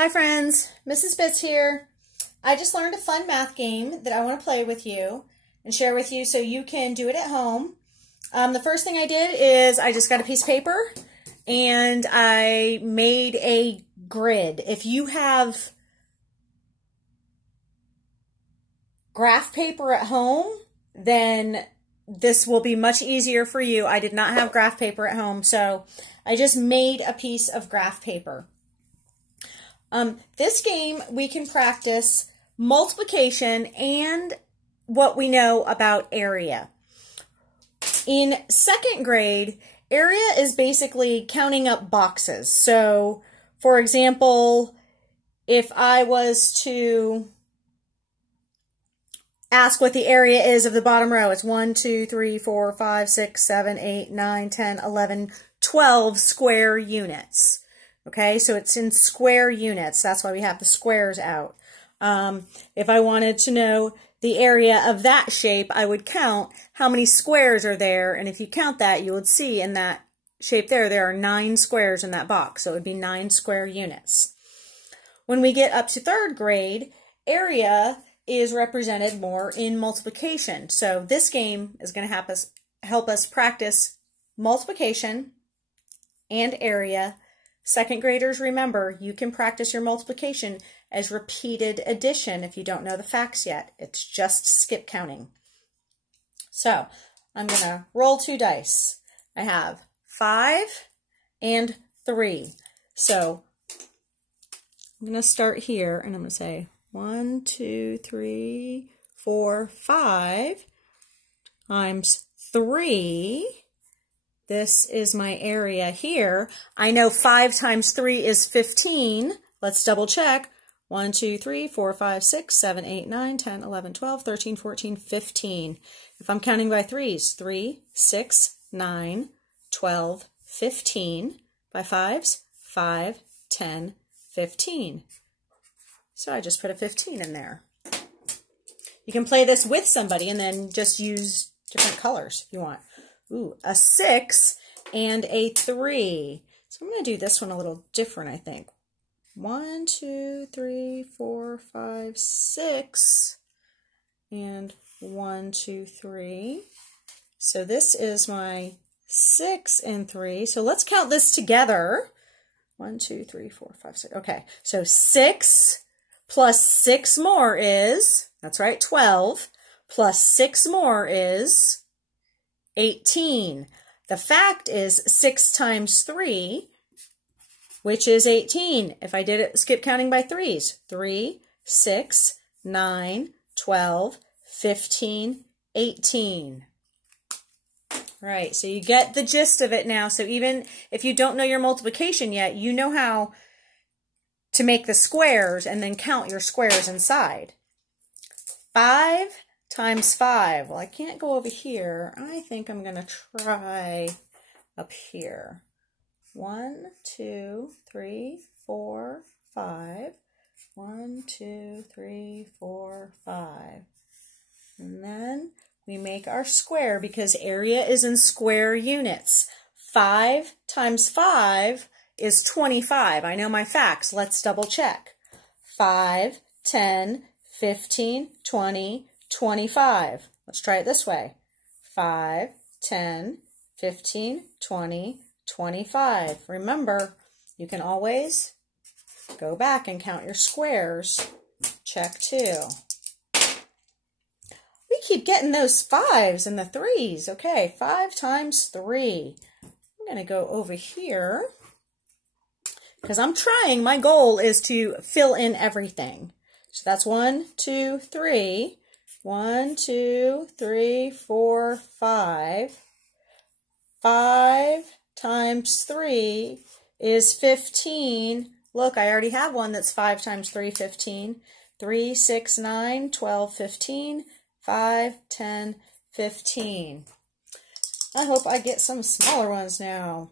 Hi friends, Mrs. Bits here. I just learned a fun math game that I want to play with you and share with you so you can do it at home. The first thing I did is I just got a piece of paper and I made a grid. If you have graph paper at home, then this will be much easier for you. I did not have graph paper at home, so I just made a piece of graph paper. This game, we can practice multiplication and what we know about area. In second grade, area is basically counting up boxes. So, for example, if I was to ask what the area is of the bottom row, it's 1, 2, 3, 4, 5, 6, 7, 8, 9, 10, 11, 12 square units. Okay, so it's in square units. That's why we have the squares out. If I wanted to know the area of that shape, I would count how many squares are there. And if you count that, you would see in that shape there are 9 squares in that box. So it would be 9 square units. When we get up to third grade, area is represented more in multiplication. So this game is going to help us practice multiplication and area. Second graders, remember, you can practice your multiplication as repeated addition if you don't know the facts yet. It's just skip counting. So I'm going to roll 2 dice. I have 5 and 3. So I'm going to start here and I'm going to say 1, 2, 3, 4, 5 times 3. This is my area here. I know 5 times 3 is 15. Let's double check. 1, 2, 3, 4, 5, 6, 7, 8, 9, 10, 11, 12, 13, 14, 15. If I'm counting by threes, 3, 6, 9, 12, 15. By fives, 5, 10, 15. So I just put a 15 in there. You can play this with somebody and then just use different colors if you want. Ooh, a 6 and a 3. So I'm going to do this one a little different, I think. 1, 2, 3, 4, 5, 6, and 1, 2, 3. So this is my 6 and 3. So let's count this together. 1, 2, 3, 4, 5, 6. Okay, so 6 plus 6 more is, that's right, 12, plus 6 more is 18. The fact is 6 times 3, which is 18. If I did it, skip counting by threes, 3, 6, 9, 12, 15, 18. Right, so you get the gist of it now. So even if you don't know your multiplication yet, you know how to make the squares and then count your squares inside. 5 times 5. Well, I can't go over here. I think I'm going to try up here. 1, 2, 3, 4, 5. 1, 2, 3, 4, 5. And then we make our square because area is in square units. 5 times 5 is 25. I know my facts. Let's double check. 5, 10, 15, 20, 25. Let's try it this way. 5, 10, 15, 20, 25. Remember, you can always go back and count your squares. Check 2. We keep getting those 5s and the 3s. Okay, 5 times 3. I'm going to go over here because I'm trying. My goal is to fill in everything. So that's 1, 2, 3. 1, 2, 3, 4, 5. 5 times 3 is 15. Look, I already have one that's 5 times 3, 15. 3, 6, 9, 12, 15. 5, 10, 15. I hope I get some smaller ones now.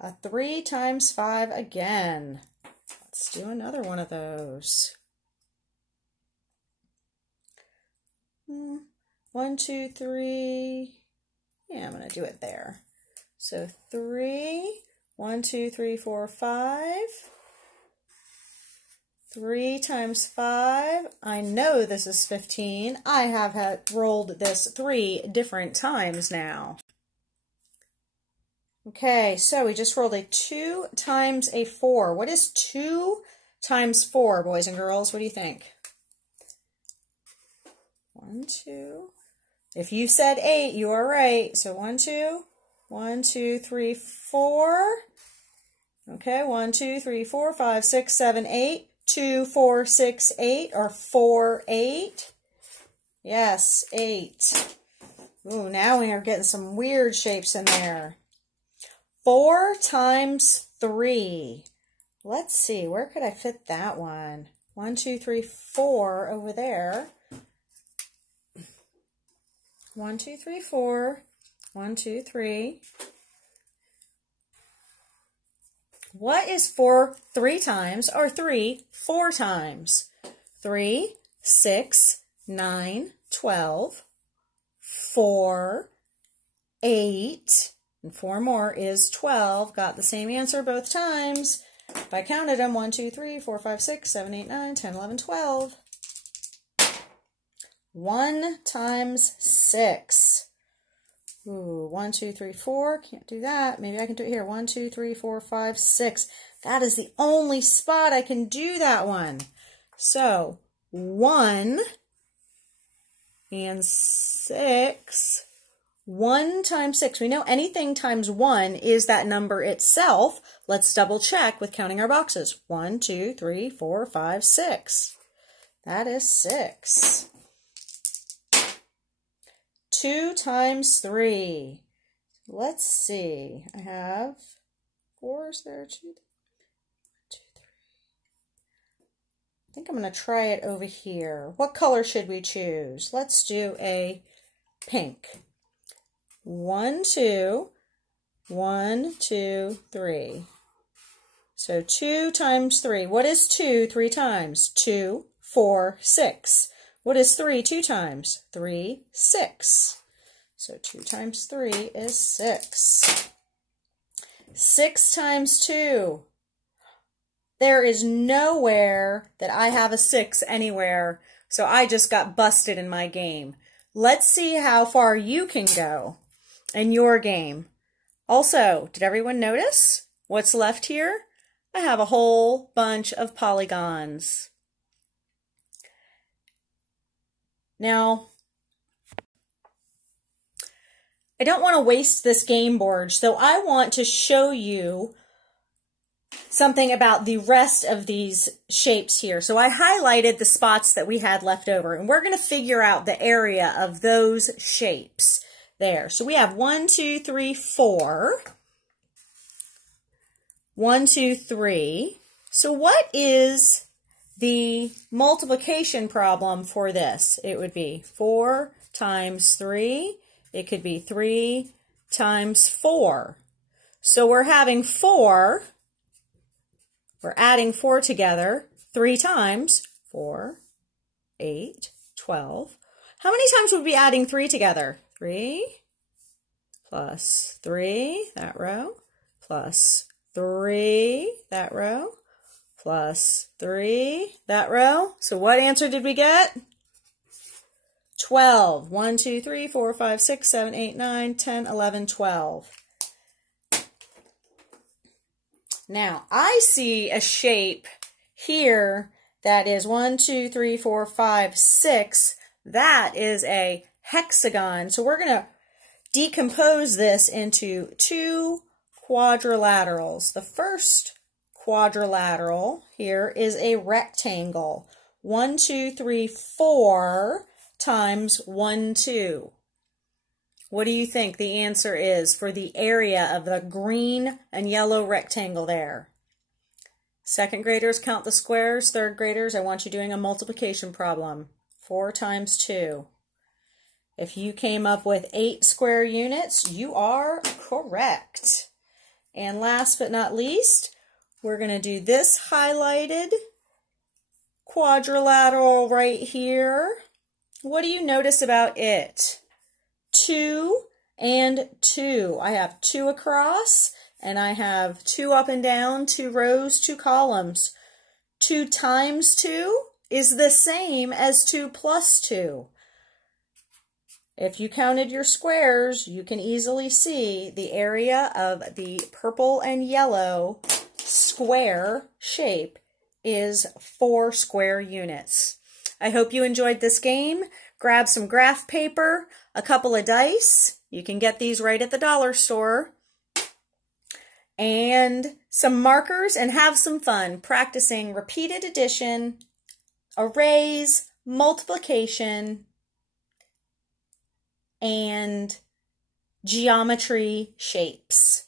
A 3 times 5 again. Let's do another one of those. 1, 2, 3. Yeah, I'm going to do it there. So 3, 1, 2, 3, 4, 5. 3 times 5. I know this is 15. I have rolled this 3 different times now. Okay, so we just rolled a 2 times a 4. What is 2 times 4, boys and girls? What do you think? 1, 2. If you said 8, you are right. So 1, 2. 1, 2, 3, 4. Okay, 1, 2, 3, 4, 5, 6, 7, 8. 2, 4, 6, 8, or 4, 8. Yes, 8. Ooh, now we are getting some weird shapes in there. 4 times 3. Let's see, where could I fit that one? 1, 2, 3, 4 over there. 1, 2, 3, 4. 1, 2, 3. What is 4 3 times, or 3 4 times? 3, 6, 9, 12, 4, 8, and 4 more is 12. Got the same answer both times. If I counted them, 1, 2, 3, 4, 5, 6, 7, 8, 9, 10, 11, 12. 1 times 6. Ooh, 1, 2, 3, 4. Can't do that. Maybe I can do it here. 1, 2, 3, 4, 5, 6. That is the only spot I can do that one. So 1 and 6. 1 times 6. We know anything times 1 is that number itself. Let's double check with counting our boxes. 1, 2, 3, 4, 5, 6. That is 6. 2 times 3. Let's see. I have 4. Is there 2? 1, 2, 3. I think I'm going to try it over here. What color should we choose? Let's do a pink. 1, 2. 1, 2, 3. So 2 times 3. What is 2 3 times? 2, 4, 6. What is 3 2 times? 3, 6. So 2 times 3 is 6. 6 times 2. There is nowhere that I have a 6 anywhere, so I just got busted in my game. Let's see how far you can go in your game. Also, did everyone notice what's left here? I have a whole bunch of polygons. Now, I don't want to waste this game board, so I want to show you something about the rest of these shapes here. So I highlighted the spots that we had left over, and we're going to figure out the area of those shapes there. So we have 1, 2, 3, 4. 1, 2, 3. So what is the multiplication problem for this? It would be 4 times 3. It could be 3 times 4. So we're having 4. We're adding 4 together 3 times. 4, 8, 12. How many times would we be adding 3 together? 3 plus 3, that row, plus 3, that row, plus 3, that row. So what answer did we get? 12. 1, 2, 3, 4, 5, 6, 7, 8, 9, 10, 11, 12. Now, I see a shape here that is 1, 2, 3, 4, 5, 6. That is a hexagon. So we're going to decompose this into 2 quadrilaterals. The first quadrilateral here is a rectangle. 1, 2, 3, 4 times 1, 2. What do you think the answer is for the area of the green and yellow rectangle there? Second graders, count the squares. Third graders, I want you doing a multiplication problem. 4 times 2. If you came up with 8 square units, you are correct. And last but not least, we're going to do this highlighted quadrilateral right here. What do you notice about it? 2 and 2. I have 2 across, and I have 2 up and down, 2 rows, 2 columns. 2 times 2 is the same as 2 plus 2. If you counted your squares, you can easily see the area of the purple and yellow square shape is 4 square units. I hope you enjoyed this game. Grab some graph paper, a couple of dice. You can get these right at the dollar store. And some markers, and have some fun practicing repeated addition, arrays, multiplication, and geometry shapes.